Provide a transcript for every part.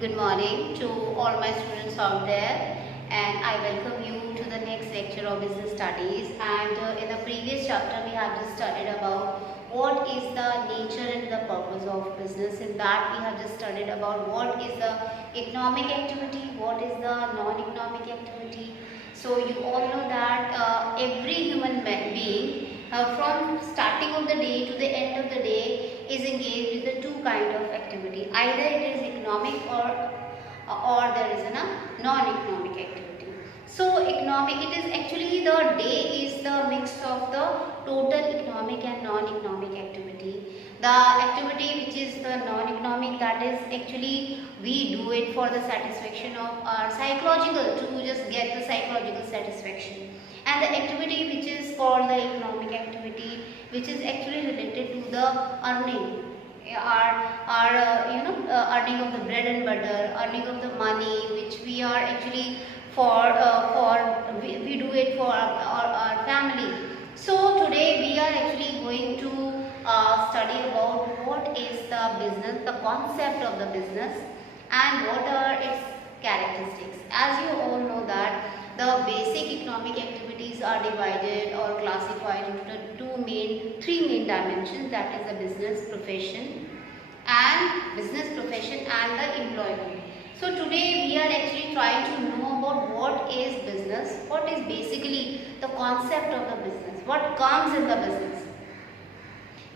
Good morning to all my students out there, and I welcome you to the next lecture of business studies. And in the previous chapter we have just studied about what is the nature and the purpose of business. In that we have just studied about what is the economic activity, what is the non-economic activity. So you all know that every human being from starting of the day to the end of the day is engaged with the two kind of activity. Either it is economic or there is a non-economic activity. So economic, it is actually the day is the mix of the total economic and non-economic activity. The activity which is the non-economic, that is actually we do it for the satisfaction of our psychological, to just get the psychological satisfaction. And the activity which is called the economic activity, which is actually related to the earning, earning of the bread and butter, earning of the money, which we are actually we do it for our family. So today we are actually going to study about what is the business, the concept of the business, and what are its characteristics. As you all know that the basic economic activities are divided or classified into three main dimensions, that is the business profession and the employment. So today we are actually trying to know about what is business, what is basically the concept of the business, what comes in the business,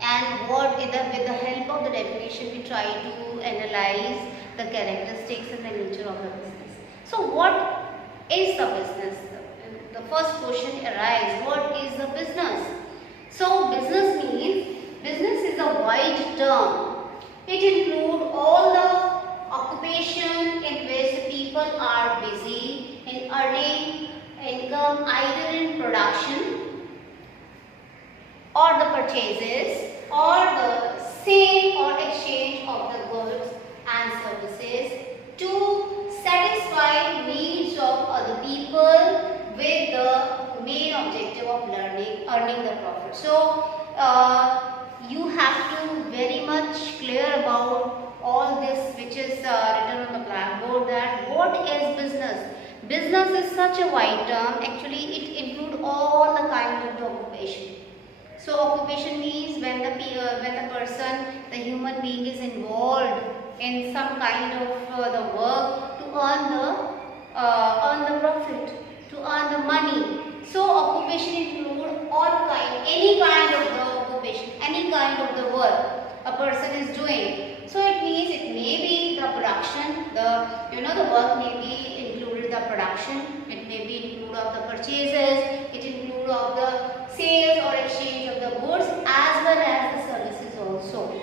and with the help of the definition we try to analyze the characteristics and the nature of the business. So what is the business? The first question arises, what is the business? So business is a wide term. It includes all the occupation in which the people are busy in earning income, either in production or the purchases or the sale or exchange of the goods and services to satisfy needs of other people with the main objective of earning the profit. So you have to very much clear about all this which is written on the blackboard, that what is business. Business is such a wide term. Actually it includes all the kind of the occupation. So occupation means when the person, the human being is involved in some kind of the work to earn the profit, to earn the money. So occupation includes any kind of the occupation, any kind of the work a person is doing. So it means it may be the production, the work may be included the production, it may be included of the purchases, it includes of the sales or exchange of the goods as well as the services also.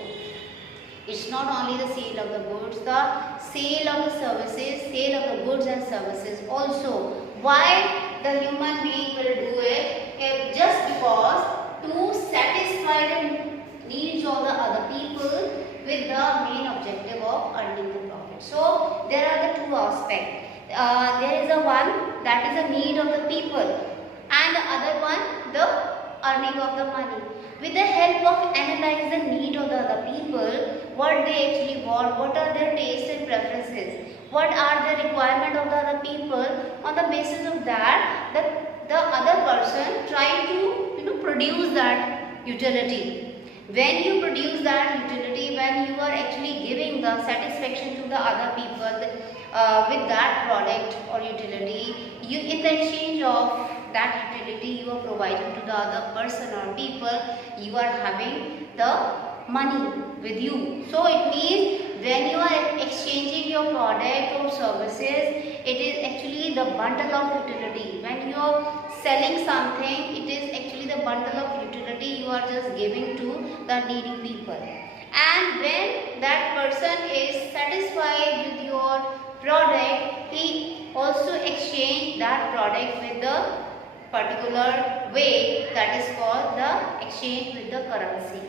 It's not only the sale of the goods, the sale of the services, sale of the goods and services also. Why the human being will do it? Just because to satisfy the needs of the other people with the main objective of earning the profit. So there are the two aspects. There is a one that is a need of the people, and the other one the earning of the money. With the help of analyze the need of the other people, what they actually want, what are their tastes and preferences, what are the requirement of the other people. On the basis of that, the other person try to produce that utility. When you produce that utility, when you are actually giving the satisfaction to the other people with that product or utility, in the exchange of that utility you are providing to the other person or people, you are having the money with you. So it means when you are exchanging your product or services, it is actually the bundle of utility. When you are selling something, it is actually the bundle of utility you are just giving to the needy people. And when that person is satisfied with your product, he also exchange that product with the particular way, that is called the exchange with the currency,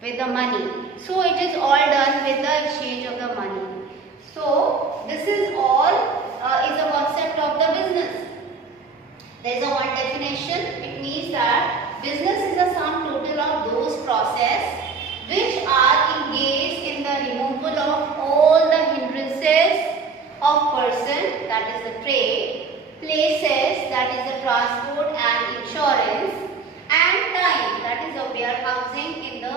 with the money. So it is all done with the exchange of the money. So this is all is the concept of the business. There is a one definition. It means that business is the sum total of those processes which are engaged in the removal of all the hindrances of person, that is the trade, places, that is the transport and insurance, and time, that is the warehousing in the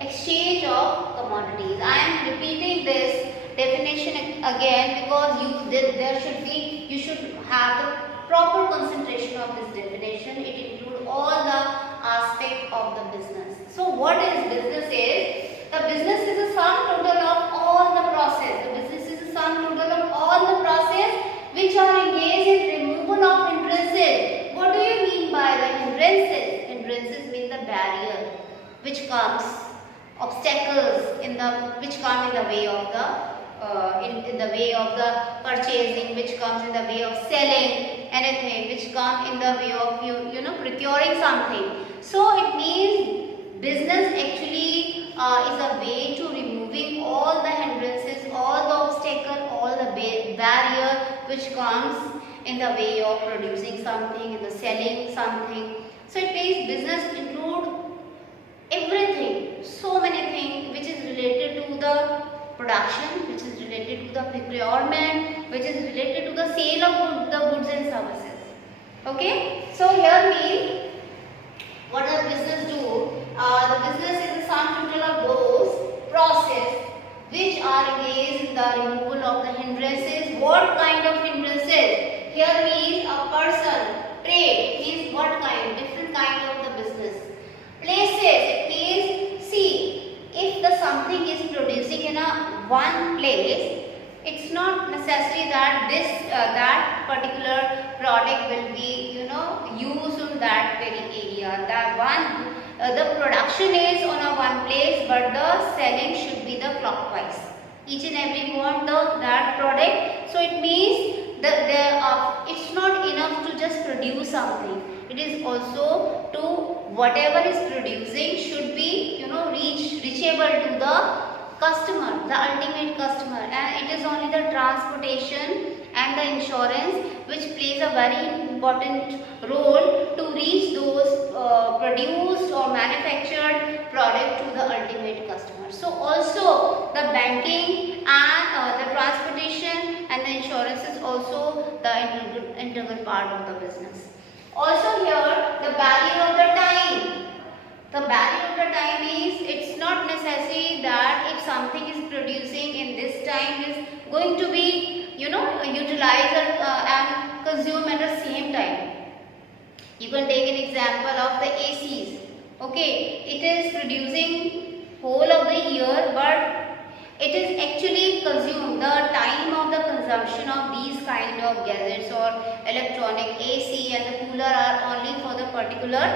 exchange of commodities. I am repeating this definition again because you should have the proper concentration of this definition. It includes all the aspects of the business. So what is business is? The business is a sum total of all the process. The business is a sum total of all the process which are engaged in removal of hindrances. What do you mean by the hindrances? Hindrances mean the barrier which comes, obstacles which come in the way of the in the way of the purchasing, which comes in the way of selling anything, which come in the way of procuring something. So it means business actually is a way to removing all the hindrances, all the obstacle, all the barrier which comes in the way of producing something, in the selling something. So it means business include everything, so many things which is related to the production, which is related to the procurement, which is related to the sale of the goods and services. Okay, so here means what does business do? The business is the sum total of those process which are engaged in the removal of the hindrances. What kind of hindrances? Here means a person, trade means what kind? Different kind of the business. Places, it means see, if the something is producing in a one place, it's not necessary that that particular product will be used in that very area. That one the production is on a one place, but the selling should be the clockwise. Each and every want that product. So it means that it's not enough to just produce something. It is also to whatever is producing should be reachable to the customer, the ultimate customer, and it is only the transportation and the insurance which plays a very important role to reach those produced or manufactured product to the ultimate customer. So also the banking and the transportation and the insurance is also the integral part of the business. Also here the barrier of the time. The barrier of the time is it's not necessary that if something is producing in this time is going to be utilized and consumed at the same time. You can take an example of the ACs. Okay, it is producing whole of the year, but it is actually consumed. The time of the consumption of these kind of gadgets or electronic AC and the cooler are only for the particular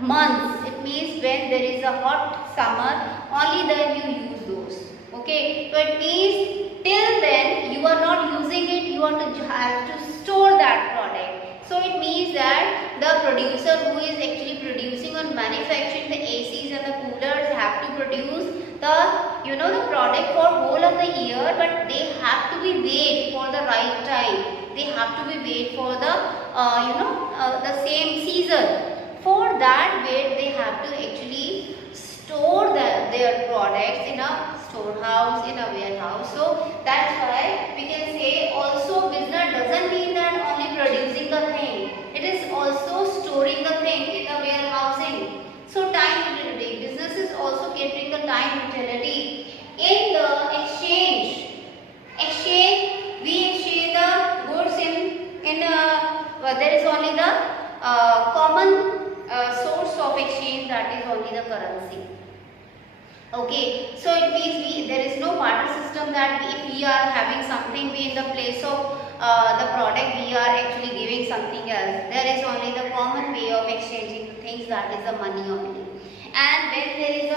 months. It means when there is a hot summer, only then you use those. Okay, so it means till then you are not using it, you have to store that product. So it means that the producer who is actually producing or manufacturing the ACs and the coolers have to produce the product for whole of the year, but they have to be wait for the right time. They have to be wait for the same season. For that wait, they have to actually store their products in a storehouse, in a warehouse. So that's why we can say also business doesn't mean that only producing the thing. It is also storing the thing in the warehousing. So time utility. Business is also catering the time utility. In the exchange, we exchange the goods there is only the common source of exchange, that is only the currency. Okay, so it means there is no barter system that if we are having something, we in the place of the product we are actually giving something else. There is only the common way of exchanging things, that is the money only. And when there is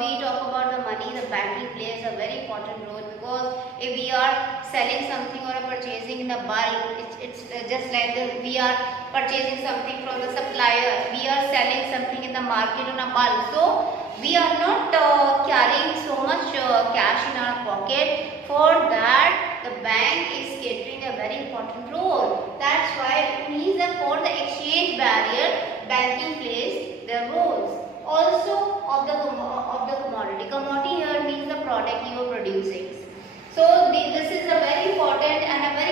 we talk about the money, the banking plays a very important role, because if we are selling something or purchasing in a bulk, it's just like we are purchasing something from the supplier, we are selling something in the market in a bulk. So we are not carrying so much cash in our pocket. For that, the bank is catering a very important role. That's why it means that for the exchange barrier, banking plays their roles. Also of the commodity. Commodity here means the product you are producing. So this is a very important and a very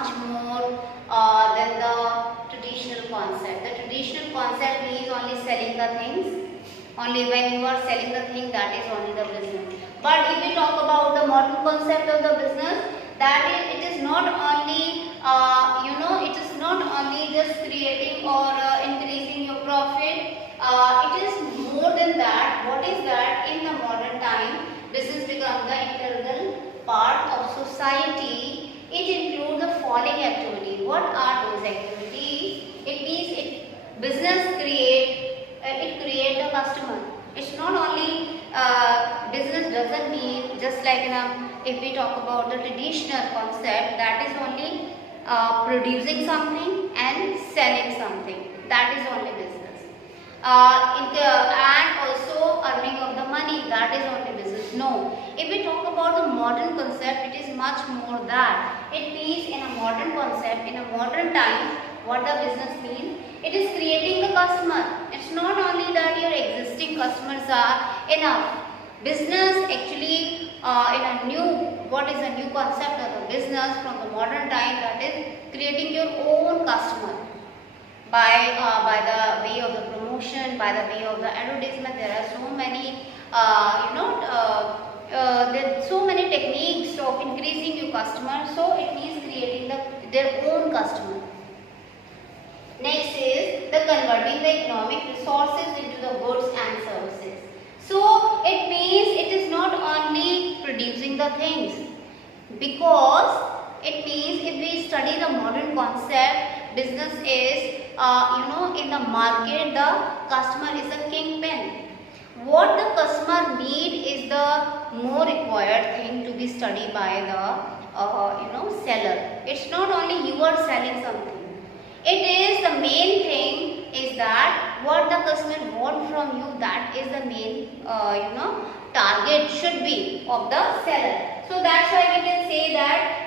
much more than the traditional concept. The traditional concept means only selling the things. Only when you are selling the thing, that is only the business. But if we talk about the modern concept of the business, that is, it is not only it is not only just creating or increasing your profit. It is more than that. What is that? In the modern time, business becomes the integral part of society. It includes the following activity. What are those activities? It means business create the customer. It's not only business doesn't mean just like if we talk about the traditional concept, that is only producing something and selling something. That is only business. And also earning of the money, that is only business. No, if we talk about the modern concept, it is much more that. It means in a modern concept, in a modern time, what the business means, it is creating the customer. It's not only that your existing customers are enough. Business actually what is a new concept of the business from the modern time, that is creating your own customer by the way of the promotion, by the way of the advertisement. There are so many there are so many techniques of increasing your customer. So it means creating their own customer. Next is the converting the economic resources into the goods and services. So it means it is not only producing the things, because it means if we study the modern concept, business is in the market the customer is a kingpin. What the customer need is the more required thing to be studied by the seller. It's not only you are selling something. It is the main thing is that what the customer want from you, that is the main target should be of the seller. So that's why we can say that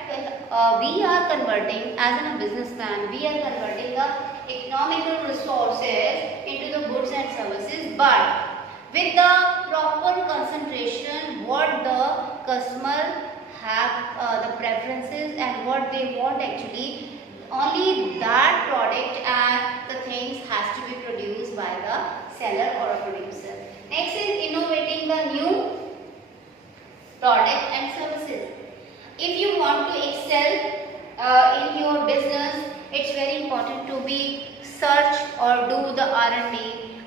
we are converting, as a businessman, we are converting the economical resources into the goods and services, but with the proper concentration what the customer have the preferences and what they want actually. Only that product and the things has to be produced by the seller or a producer. Next is innovating the new product and services. If you want to excel in your business, it's very important to be search or do the R&D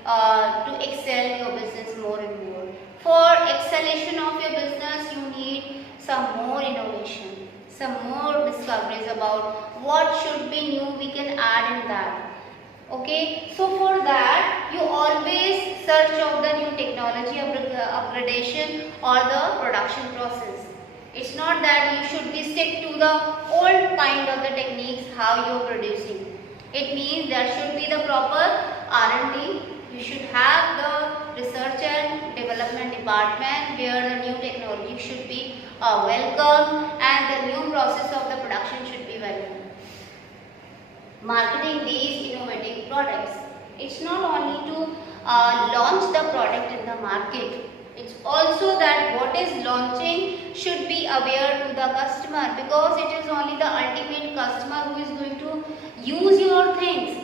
to excel your business more and more. For acceleration of your business, you need some more innovation, some more discoveries about what should be new we can add in that. Okay, so for that you always search of the new technology upgradation or the production process. It's not that you should be stick to the old kind of the techniques how you are producing. It means there should be the proper R&D. You should have the research and development department where the new technology should be welcome and the new process of the production should be welcome. Marketing these innovative products. It's not only to launch the product in the market. It's also that what is launching should be aware to the customer, because it is only the ultimate customer who is going to use your things.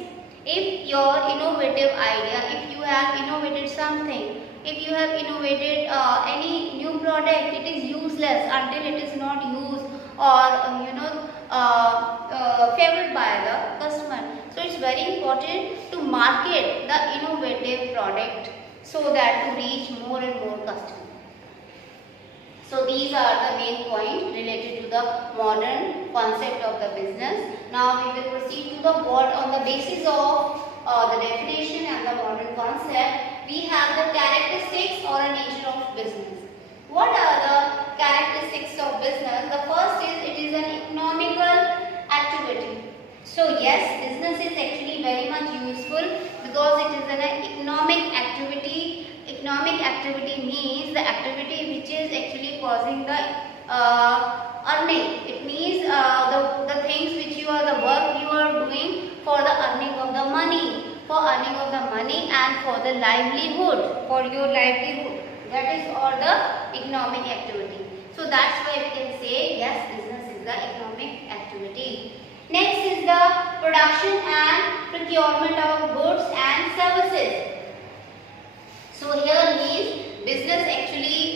If your innovative idea, if you have innovated something, if you have innovated any new product, it is useless until it is not used or favored by the customer. So it's very important to market the innovative product so that to reach more and more customers. So these are the main points related to the modern concept of the business. Now we will proceed to the what on the basis of the definition and the modern concept. We have the characteristics or a nature of business. What are the characteristics of business? The first is it is an economical activity. So yes, business is actually very much useful because it is an economic activity. Economic activity means the activity which is actually causing the earning. It means the things which you are, the work you are doing for the earning of the money, and for the livelihood, for your livelihood. That is all the economic activity. So that's why we can say yes, business is the economic activity. Next is the production and procurement of goods and services. So here means business actually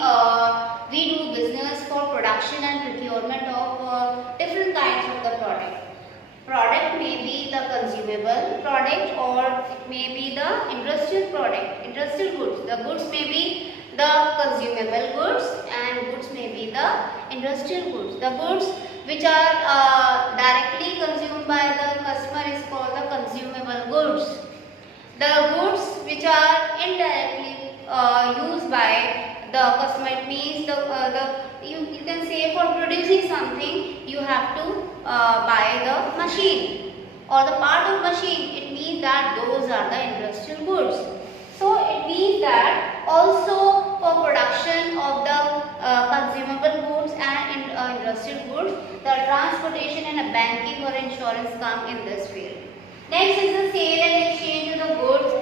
we do business for production and procurement of different kinds of the product. Product may be the consumable product or it may be the industrial product, industrial goods. The goods may be the consumable goods and goods may be the industrial goods. The goods which are directly consumed by the customer is called the consumable goods. The goods which are indirectly used by the customer, it means you can say for producing something you have to buy the machine or the part of machine. It means that those are the industrial goods. So it means that also for production of the consumable goods and industrial goods, the transportation and banking or insurance come in this field. Next is the sale and exchange of the goods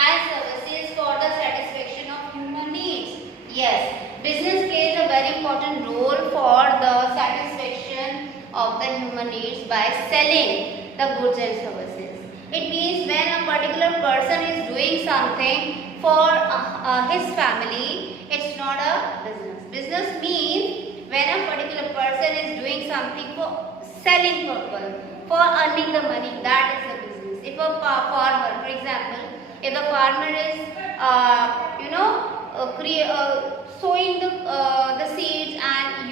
and services for the satisfaction of human needs. Yes, business plays a very important role for the satisfaction of the human needs by selling the goods and services. It means when a particular person is doing something for his family, it's not a business. Business means when a particular person is doing something for selling purpose, for earning the money, that is the business. If a farmer, for example, if the farmer is sowing the seeds and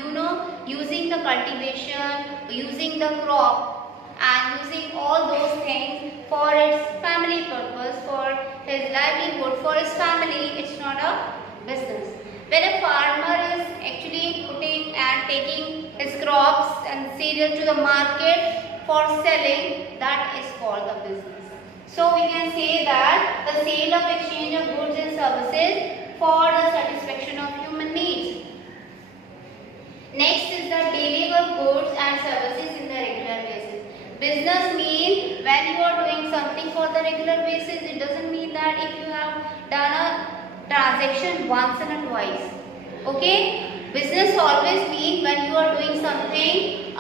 using the cultivation, using the crop and using all those things for its family purpose, for his livelihood, for his family, it's not a business. When a farmer is actually putting and taking his crops and cereal to the market for selling, that is called the business. So we can say that the sale of exchange of goods and services for the satisfaction of human needs. Next is the dealing of goods and services in the regular basis. Business means when you are doing something for the regular basis, it doesn't mean that if you have done a transaction once and twice. Okay? Business always means when you are doing something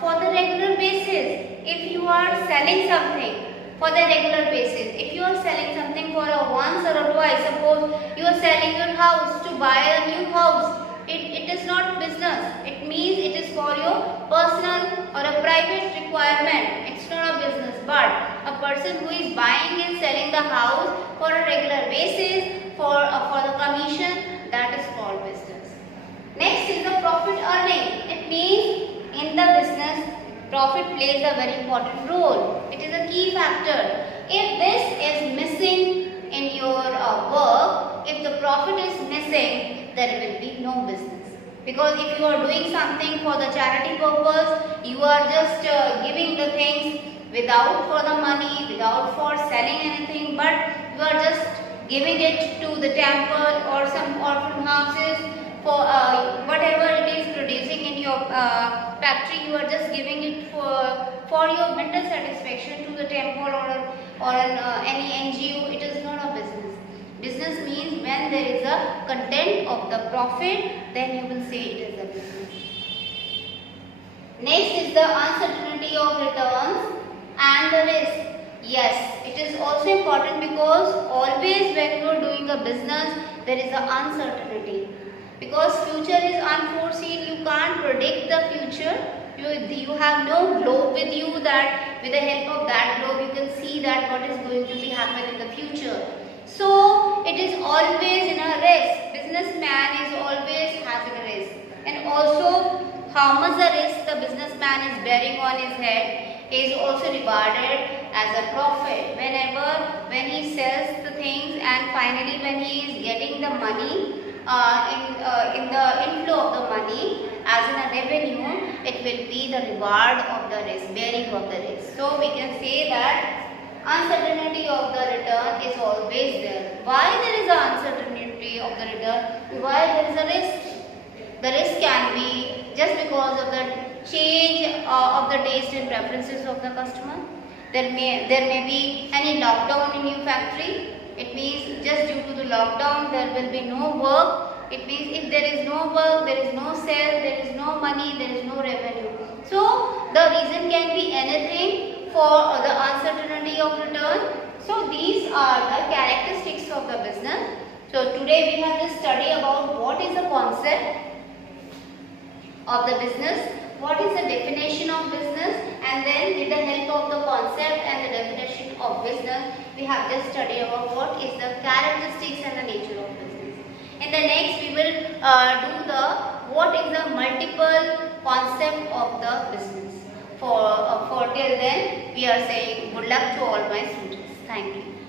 for the regular basis. If you are selling something for the regular basis, if you are selling something for a once or a twice, suppose you are selling your house to buy a new house, it is not business. It means it is for your personal or a private requirement. It's not a business. But a person who is buying and selling the house for a regular basis for the commission, that is called business. Next is the profit earning. It means in the business, profit plays a very important role. It is a key factor. If this is missing in your work, if the profit is missing, there will be no business. Because if you are doing something for the charity purpose, you are just giving the things without for the money, without for selling anything, but you are just giving it to the temple or some orphan houses for whatever it is producing in your factory. You are just giving it for your mental satisfaction to the temple or any NGO. It is not a business. Business means when there is a content of the profit, then you will say it is a business. Next is the uncertainty of returns and the risk. Yes, it is also important because always when you are doing a business, there is an uncertainty. Because future is unforeseen, you can't predict the future. You have no globe with you that with the help of that globe you can see that what is going to be happen in the future. So it is always in a risk. Businessman is always having a risk. And also how much the risk the businessman is bearing on his head is also rewarded as a profit. When he sells the things and finally when he is getting the money, in the inflow of the money as in a revenue, it will be the reward of the risk, bearing of the risk. So we can say that uncertainty of the return is always there. Why there is an uncertainty of the return? Why there is a risk? The risk can be just because of the change of the taste and preferences of the customer. There may be any lockdown in your factory. It means just due to the lockdown there will be no work It means if there is no work, there is no sale, there is no money, there is no revenue. So the reason can be anything for the uncertainty of return. So these are the characteristics of the business. So today we have to study about what is the concept of the business, what is the definition of business, and then with the help of the concept and the definition of business, we have just studied about what is the characteristics and the nature of business. In the next we will do the what is the multiple concept of the business. For till then we are saying good luck to all my students. Thank you.